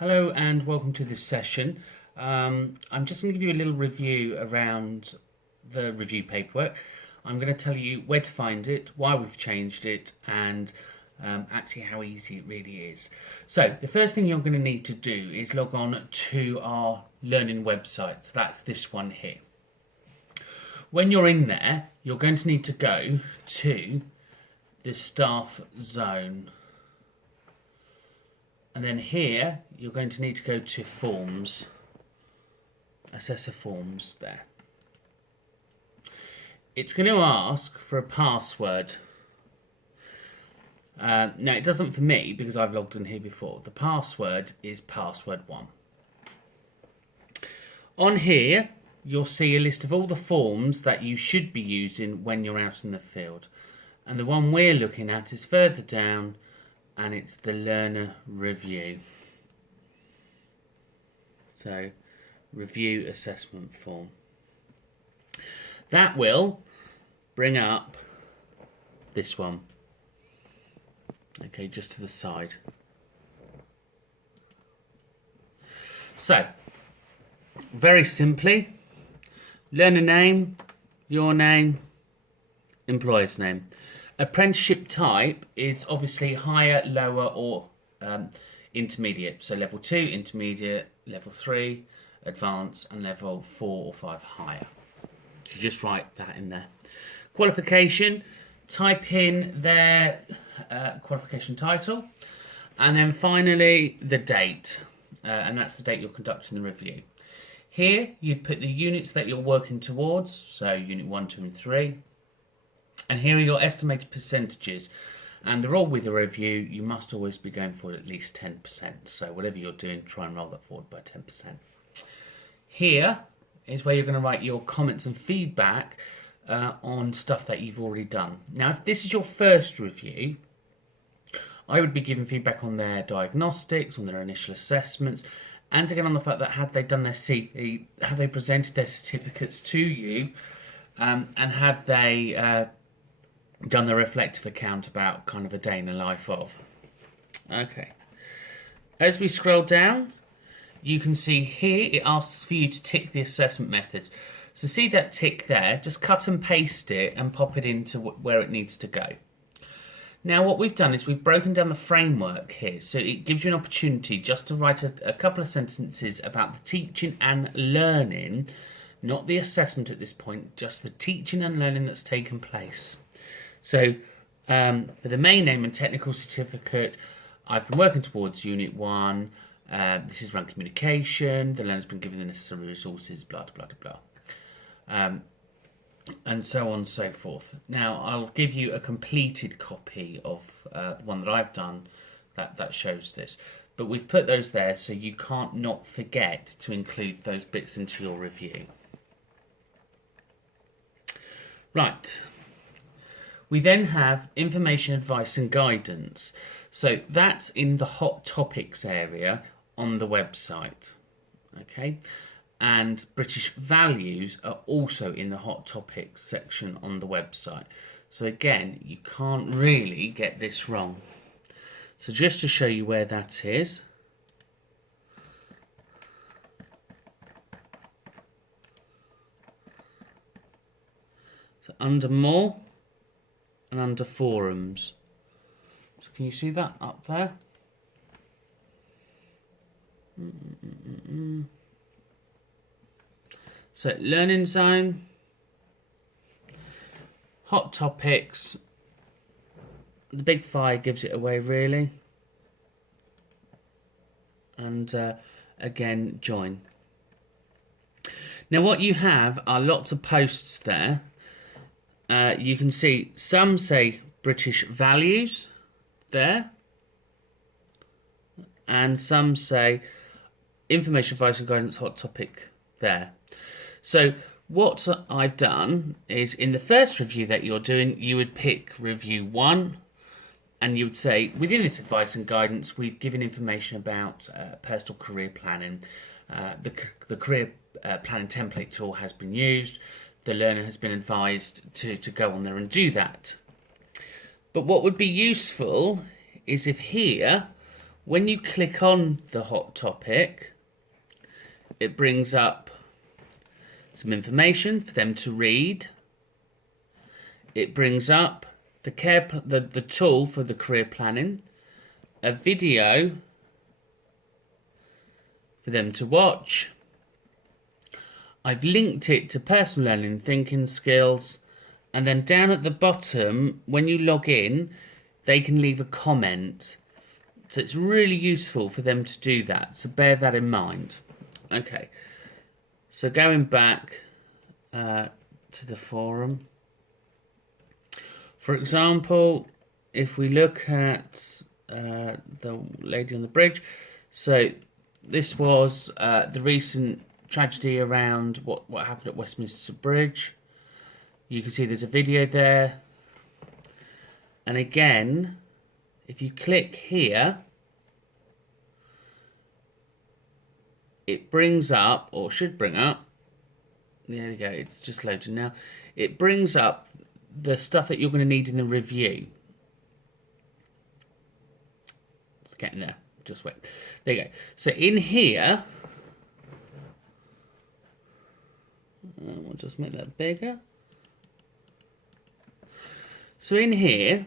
Hello and welcome to this session. I'm just going to give you a little review around the review paperwork. I'm going to tell you where to find it, why we've changed it, and actually how easy it really is. So the first thing you're going to need to do is log on to our learning website. So that's this one here. When you're in there, you're going to need to go to the staff zone. And then here, you're going to need to go to forms, assessor forms there. It's going to ask for a password. Now, it doesn't for me because I've logged in here before. The password is password1. On here, you'll see a list of all the forms that you should be using when you're out in the field. And the one we're looking at is further down, and it's the learner review. So, review assessment form. That will bring up this one. Okay, just to the side. So, very simply, learner name, your name, employer's name. Apprenticeship type is obviously higher, lower, or intermediate. So level 2, intermediate, level 3, advanced, and level 4 or 5 higher. So just write that in there. Qualification, type in their qualification title, and then finally the date, and that's the date you're conducting the review. Here you'd put the units that you're working towards, so unit 1, 2 and 3. And here are your estimated percentages, and they're all with a review. You must always be going for at least 10%, so whatever you're doing, try and roll that forward by 10%. Here is where you're going to write your comments and feedback on stuff that you've already done. Now, if this is your first review, I would be giving feedback on their diagnostics, on their initial assessments, and again on the fact that have they done their have they presented their certificates to you, and have they done the reflective account about kind of a day in the life of. Okay. As we scroll down, you can see here it asks for you to tick the assessment methods. So see that tick there, just cut and paste it and pop it into where it needs to go. Now what we've done is we've broken down the framework here, so it gives you an opportunity just to write a couple of sentences about the teaching and learning, not the assessment at this point, just the teaching and learning that's taken place. So, for the main name and technical certificate, I've been working towards Unit 1. This is around communication. The learner's been given the necessary resources, blah, blah, blah, blah. And so on and so forth. Now, I'll give you a completed copy of the one that I've done that shows this. But we've put those there so you can't not forget to include those bits into your review. Right. We then have information, advice and guidance. So that's in the hot topics area on the website. Okay, and British values are also in the hot topics section on the website. So again, you can't really get this wrong. So just to show you where that is. So under more, and under forums. So can you see that up there? So learning zone, hot topics, the big fire gives it away really, and again join. Now what you have are lots of posts there. You can see some say British values there, and some say information, advice and guidance hot topic there. So what I've done is in the first review that you're doing, you would pick review 1, and you would say within this advice and guidance we've given information about personal career planning. The career planning template tool has been used. The learner has been advised to go on there and do that. But what would be useful is if here When you click on the hot topic, it brings up some information for them to read. It brings up the tool for the career planning, a video for them to watch. I've linked it to personal learning thinking skills, and then down at the bottom, when you log in, they can leave a comment. So it's really useful for them to do that, so bear that in mind. Okay, so going back to the forum. For example, if we look at the lady on the bridge, so this was the recent tragedy around what happened at Westminster Bridge. You can see there's a video there. And again, if you click here, it brings up, or should bring up, there we go, it's just loading now. It brings up the stuff that you're going to need in the review. It's getting there, just wait. There you go. So in here, we'll just make that bigger. So in here,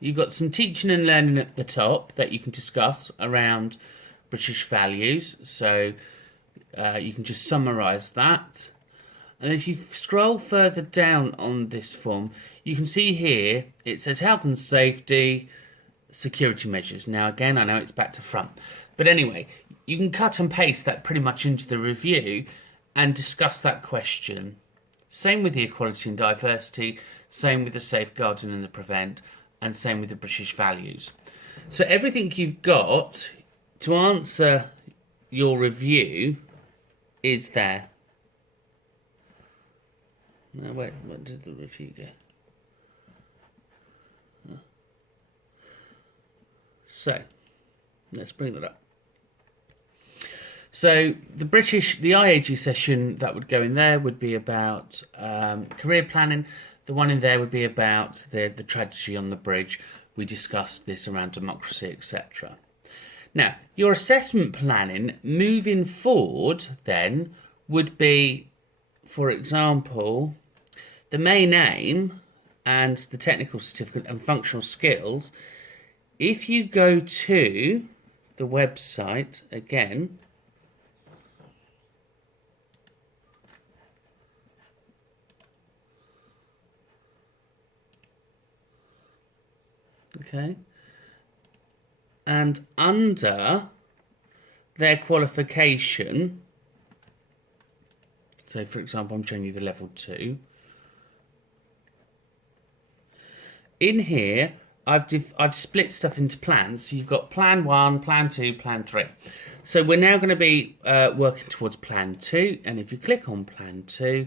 you've got some teaching and learning at the top that you can discuss around British values. So you can just summarise that. And if you scroll further down on this form, you can see here, it says health and safety, security measures. Now again, I know it's back to front. But anyway, you can cut and paste that pretty much into the review and discuss that question. Same with the equality and diversity, same with the safeguarding and the prevent, and same with the British values. So everything you've got to answer your review is there. Now wait, where did the review go? So, let's bring that up. So the IAG session that would go in there would be about career planning. The one in there would be about the tragedy on the bridge. We discussed this around democracy, etc. Now, your assessment planning moving forward then would be, for example, the main aim and the technical certificate and functional skills. If you go to the website again, okay, and under their qualification, so for example, I'm showing you the level 2. In here, I've split stuff into plans. So you've got plan 1, plan 2, plan 3. So we're now going to be working towards plan 2. And if you click on plan 2,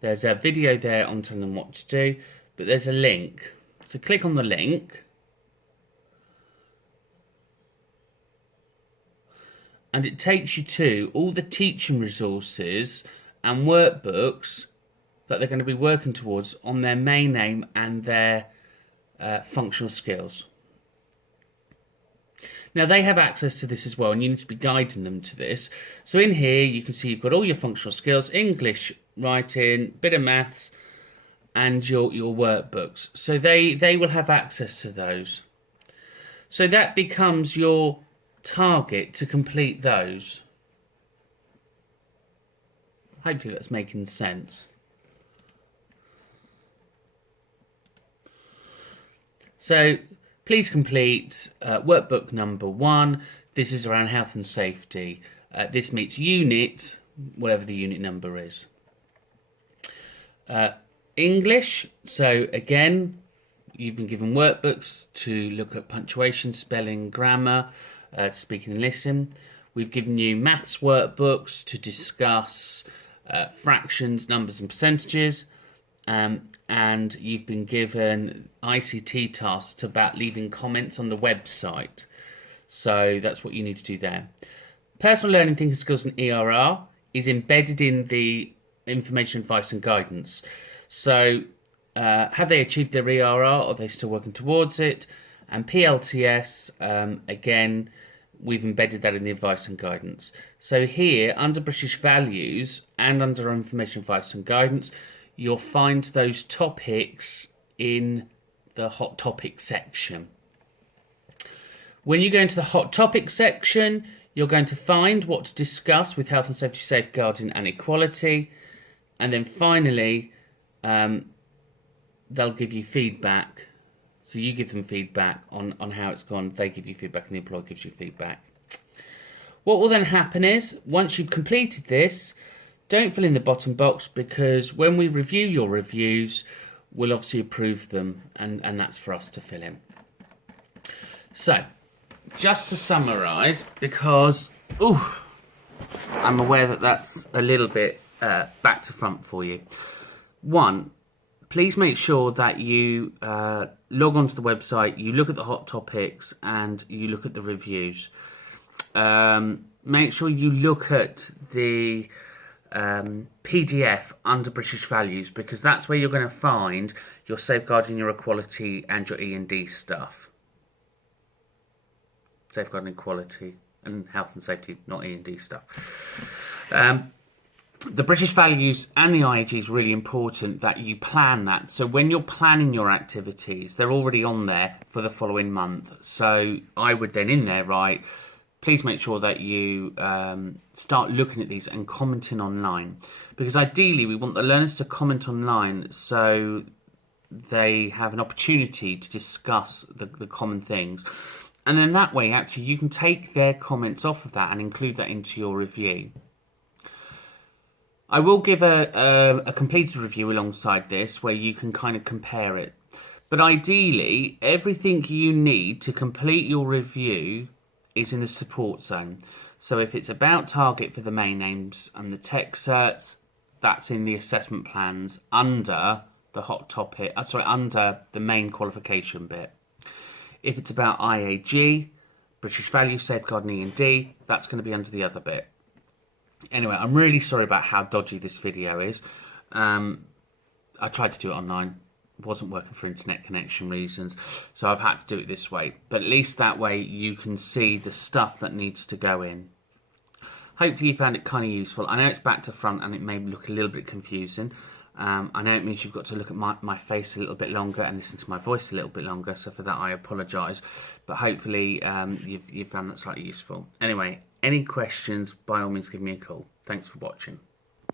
there's a video there on telling them what to do. But there's a link. So click on the link. And it takes you to all the teaching resources and workbooks that they're going to be working towards on their main aim and their functional skills. Now they have access to this as well, and you need to be guiding them to this. So in here you can see you've got all your functional skills, English, writing, bit of maths, and your workbooks. So they will have access to those. So that becomes your target to complete those. Hopefully that's making sense. So please complete workbook number 1. This is around health and safety. This meets unit, whatever the unit number is. English, so again, you've been given workbooks to look at punctuation, spelling, grammar, speaking and listen. We've given you maths workbooks to discuss fractions, numbers and percentages. And you've been given ICT tasks about leaving comments on the website. So that's what you need to do there. Personal learning thinking skills and ERR is embedded in the information, advice and guidance. So have they achieved their ERR? Are they still working towards it? And PLTS, again, we've embedded that in the advice and guidance. So here, under British Values and under Information, Advice and Guidance, you'll find those topics in the Hot Topics section. When you go into the Hot Topics section, you're going to find what to discuss with health and safety, safeguarding and equality. And then finally, they'll give you feedback. So you give them feedback on how it's gone. They give you feedback and the employer gives you feedback. What will then happen is, once you've completed this, don't fill in the bottom box, because when we review your reviews, we'll obviously approve them, and that's for us to fill in. So, just to summarise, because I'm aware that that's a little bit back to front for you. 1, please make sure that you log onto the website, you look at the hot topics, and you look at the reviews. Make sure you look at the PDF under British Values, because that's where you're going to find your safeguarding, your equality, and your E&D stuff. Safeguarding, equality, and health and safety, not E&D stuff. The British Values and the IAG is really important that you plan that. So when you're planning your activities, they're already on there for the following month. So I would then in there write, please make sure that you start looking at these and commenting online. Because ideally we want the learners to comment online so they have an opportunity to discuss the common things. And then that way actually you can take their comments off of that and include that into your review. I will give a completed review alongside this where you can kind of compare it. But ideally, everything you need to complete your review is in the support zone. So if it's about target for the main aims and the tech certs, that's in the assessment plans under the hot topic, under the main qualification bit. If it's about IAG, British Values, Safeguarding E&D, that's going to be under the other bit. Anyway, I'm really sorry about how dodgy this video is. I tried to do it online. It wasn't working for internet connection reasons, so I've had to do it this way. But at least that way you can see the stuff that needs to go in. Hopefully you found it kind of useful. I know it's back to front and it may look a little bit confusing. I know it means you've got to look at my face a little bit longer and listen to my voice a little bit longer, so for that I apologise. But hopefully you've found that slightly useful. Anyway, any questions, by all means give me a call. Thanks for watching.